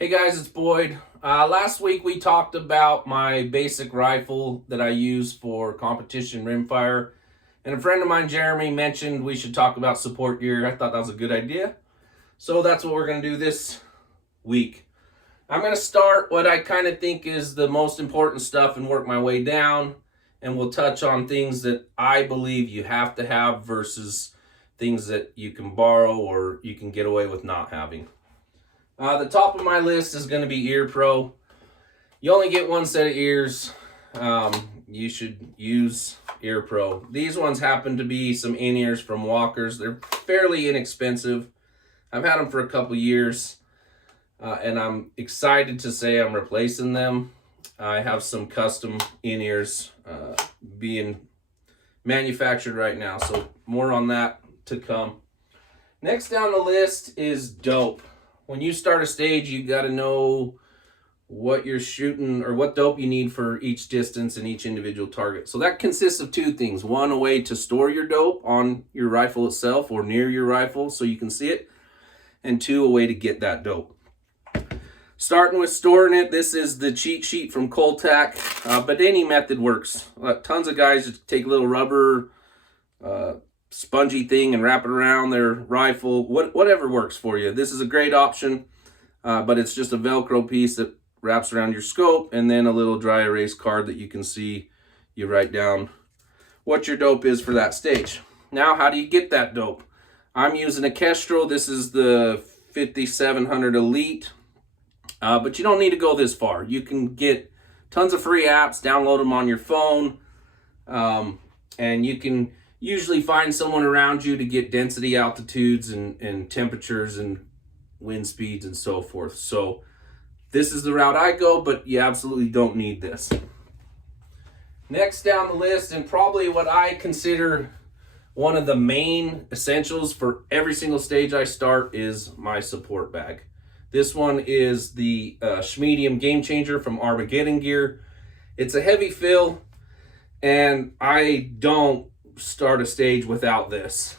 Hey guys, it's Boyd. Last week we talked about my basic rifle that I use for competition rimfire, and a friend of mine, Jeremy, mentioned we should talk about support gear. I thought that was a good idea, so that's what we're going to do this week. I'm going to start what I kind of think is the most important stuff and work my way down, and we'll touch on things that I believe you have to have versus things that you can borrow or you can get away with not having. The top of my list is going to be Ear Pro. You only get one set of ears. You should use Ear Pro. These ones happen to be some in-ears from Walkers. They're fairly inexpensive. I've had them for a couple years, and I'm excited to say I'm replacing them. I have some custom in-ears being manufactured right now, so more on that to come. Next down the list is dope. When you start a stage, you got to know what you're shooting or what dope you need for each distance and each individual target. So that consists of two things. One, a way to store your dope on your rifle itself or near your rifle so you can see it. And two, a way to get that dope. Starting with storing it, this is the cheat sheet from Coltac, but any method works. Tons of guys just take a little rubber spongy thing and wrap it around their rifle, whatever works for you. This is a great option, but it's just a Velcro piece that wraps around your scope, and then a little dry erase card that you can see. You write down what your dope is for that stage. Now, how do you get that dope? I'm using a Kestrel. This is the 5700 Elite, but you don't need to go this far. You can get tons of free apps, download them on your phone, and you can usually find someone around you to get density altitudes and temperatures and wind speeds and so forth. So this is the route I go, but you absolutely don't need this. Next down the list, and probably what I consider one of the main essentials for every single stage I start, is my support bag. This one is the Schmedium Game Changer from Armageddon Gear. It's a heavy fill, and I don't start a stage without this.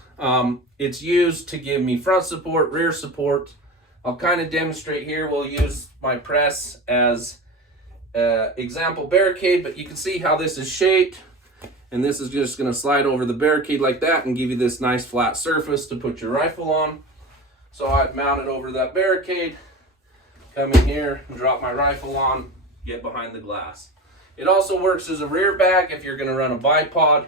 It's used to give me front support, rear support. I'll kind of demonstrate here. We'll use my press as example barricade, but you can see how this is shaped, and this is just going to slide over the barricade like that and give you this nice flat surface to put your rifle on. So I'd mount it over that barricade, come in here and drop my rifle on, get behind the glass. It also works as a rear bag if you're going to run a bipod.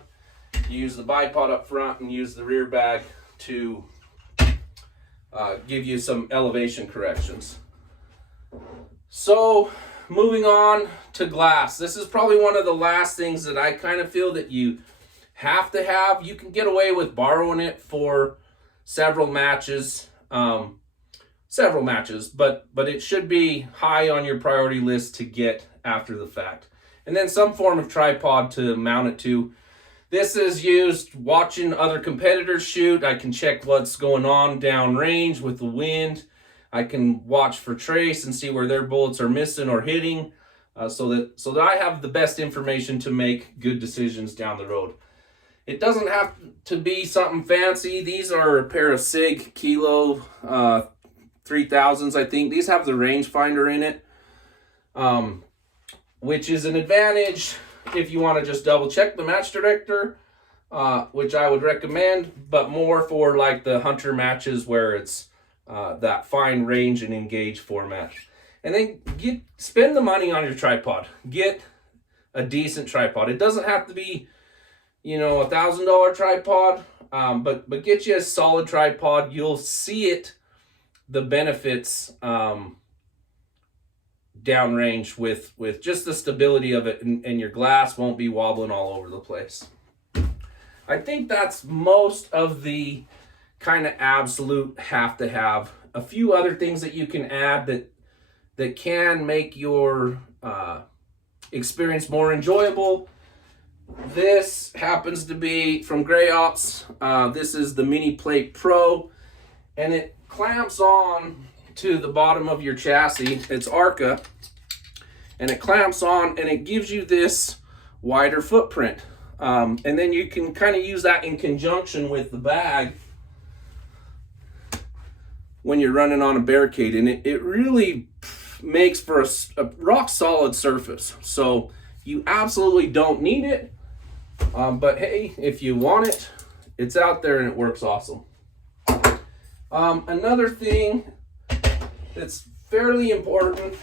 You use the bipod up front and use the rear bag to give you some elevation corrections. So moving on to glass. This is probably one of the last things that I kind of feel that you have to have. You can get away with borrowing it for several matches, but it should be high on your priority list to get after the fact. And then some form of tripod to mount it to. This is used watching other competitors shoot. I can check what's going on downrange with the wind. I can watch for trace and see where their bullets are missing or hitting, so that I have the best information to make good decisions down the road. It doesn't have to be something fancy. These are a pair of SIG Kilo 3000s, I think. These have the rangefinder in it, which is an advantage if you want to just double check the match director, which I would recommend, but more for like the hunter matches where it's that fine range and engage format. And then spend the money on your tripod. Get a decent tripod. It doesn't have to be, $1,000 tripod, but get you a solid tripod. You'll see the benefits downrange with just the stability of it, and your glass won't be wobbling all over the place. I think that's most of the kind of absolute have to have. A few other things that you can add that can make your experience more enjoyable. This happens to be from Gray Ops. This is the Mini Plate Pro, and it clamps on to the bottom of your chassis. It's Arca, and it clamps on and it gives you this wider footprint, and then you can kind of use that in conjunction with the bag when you're running on a barricade, and it really makes for a rock solid surface. So you absolutely don't need it. But hey, if you want it, it's out there and it works awesome. Another thing that's fairly important,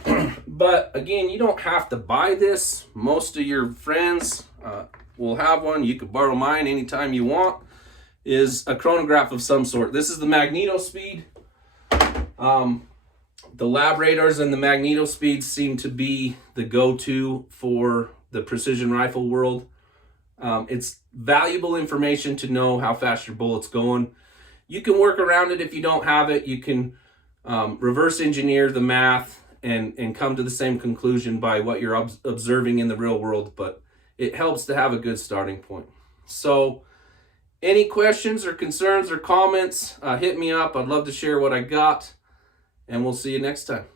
but again, you don't have to buy this. Most of your friends will have one. You could borrow mine anytime you want. Is a chronograph of some sort. This is the magneto speed. The lab radars and the magneto speeds seem to be the go-to for the precision rifle world. It's valuable information to know how fast your bullet's going. You can work around it if you don't have it. You can reverse engineer the math and come to the same conclusion by what you're observing in the real world, but it helps to have a good starting point. So any questions or concerns or comments, hit me up. I'd love to share what I got, and we'll see you next time.